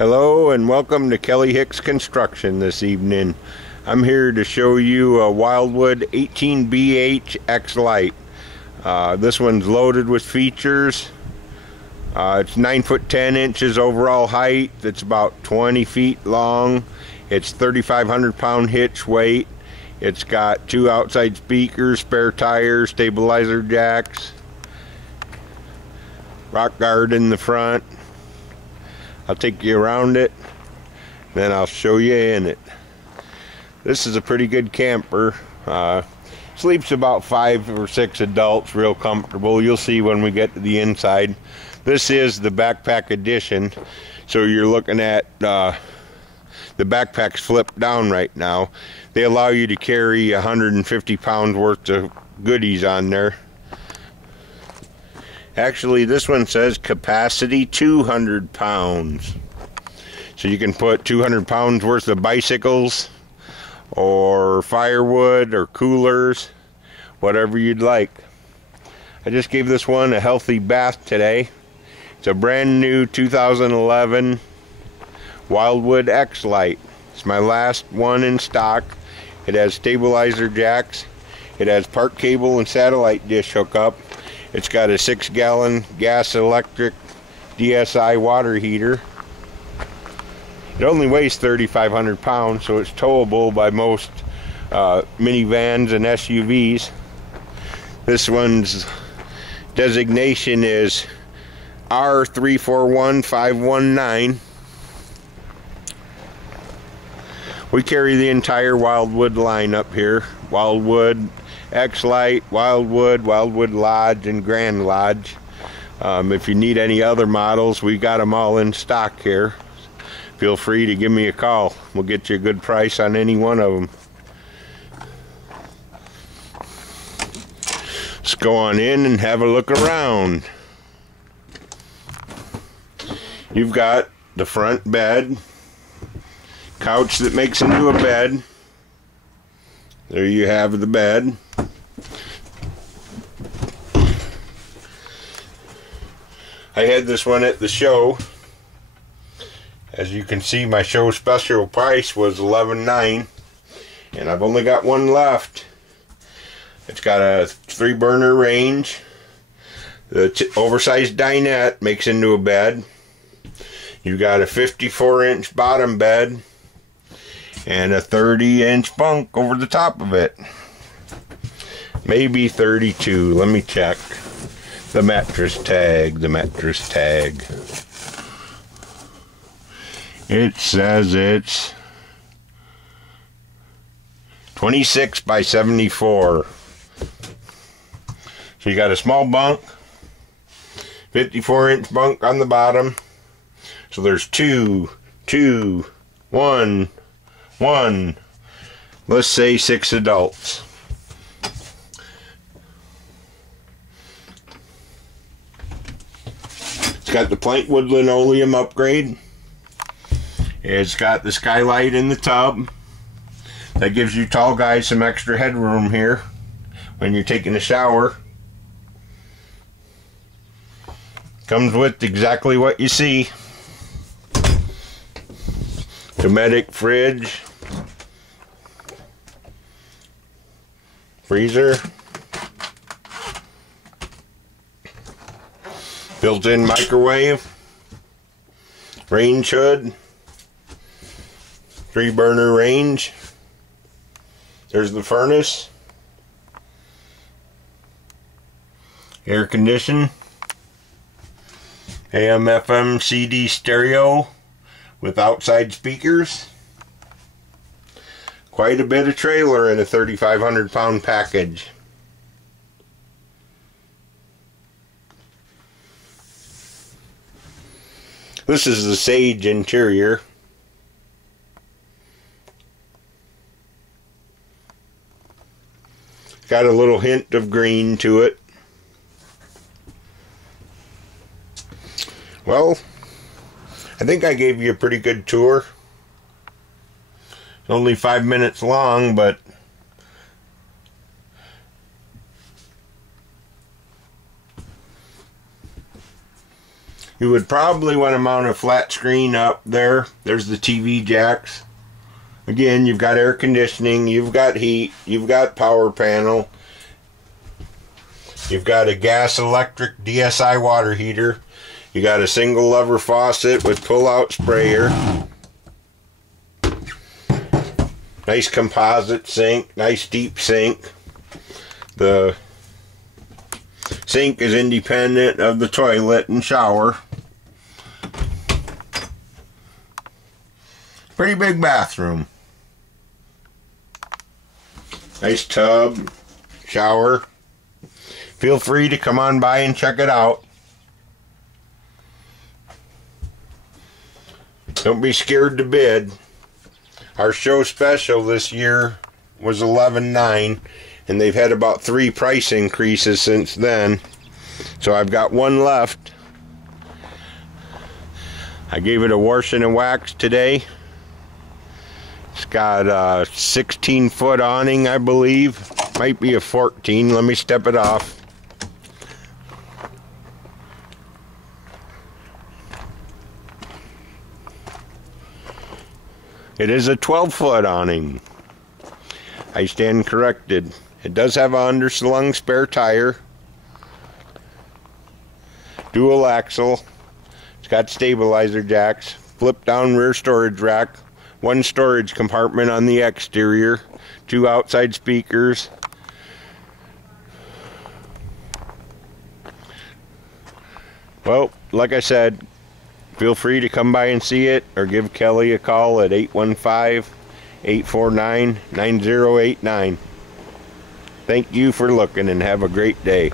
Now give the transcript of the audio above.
Hello and welcome to Kelly Hicks Construction this evening. I'm here to show you a Wildwood 18Bh Xlite. This one's loaded with features. It's 9 foot 10 inches overall height. It's about 20 feet long. It's 3,500 pound hitch weight. It's got 2 outside speakers, spare tires, stabilizer jacks, rock guard in the front. I'll take you around it, then I'll show you in it. This is a pretty good camper. Sleeps about 5 or 6 adults real comfortable. You'll see when we get to the inside. This is the backpack edition, so you're looking at the backpacks flip down right now. They allow you to carry 150 pounds worth of goodies on there. Actually, this one says capacity 200 pounds. So you can put 200 pounds worth of bicycles or firewood or coolers, whatever you'd like. I just gave this one a healthy bath today. It's a brand new 2011 Wildwood Xlite. It's my last one in stock. It has stabilizer jacks. It has park cable and satellite dish hookup. It's got a 6-gallon gas electric DSI water heater. It only weighs 3,500 pounds, so it's towable by most minivans and SUVs. This one's designation is R341519. We carry the entire Wildwood line up here. Wildwood Xlite, Wildwood, Wildwood Lodge, and Grand Lodge. If you need any other models, we got them all in stock here. Feel free to give me a call. We'll get you a good price on any one of them. Let's go on in and have a look around. You've got the front bed, couch that makes into a bed. There you have the bed. I had this one at the show. As you can see, my show special price was $11.9, and I've only got one left. It's got a 3-burner range. The oversized dinette makes into a bed. You got a 54-inch bottom bed and a 30-inch bunk over the top of it. Maybe 32. Let me check. The mattress tag. It says it's 26 by 74. So you got a small bunk, 54-inch bunk on the bottom. So there's 2, 1, let's say 6 adults. It's got the plankwood linoleum upgrade. It's got the skylight in the tub. That gives you tall guys some extra headroom here when you're taking a shower. Comes with exactly what you see. Dometic fridge, freezer, built-in microwave, range hood, 3-burner range. There's the furnace, air condition, AM FM CD stereo with outside speakers. Quite a bit of trailer in a 3,500 pound package. This is the sage interior. Got a little hint of green to it. Well, I think I gave you a pretty good tour. It's only 5 minutes long, but You would probably want to mount a flat screen up there. There's the TV jacks. Again, you've got air conditioning, you've got heat, you've got power panel. You've got a gas electric DSI water heater. You got a single lever faucet with pull-out sprayer. Nice composite sink, nice deep sink. The sink is independent of the toilet and shower. Pretty big bathroom. Nice tub, shower. Feel free to come on by and check it out. Don't be scared to bid. Our show special this year was $11,900, and they've had about 3 price increases since then. So I've got one left. I gave it a wash and a wax today. It's got a 16-foot awning, I believe. Might be a 14. Let me step it off. It is a 12-foot awning. I stand corrected. It does have an underslung spare tire. Dual axle. It's got stabilizer jacks. Flip down rear storage rack. 1 storage compartment on the exterior. 2 outside speakers. Well, like I said, feel free to come by and see it, or give Kelly a call at 815-849-9089. Thank you for looking, and have a great day.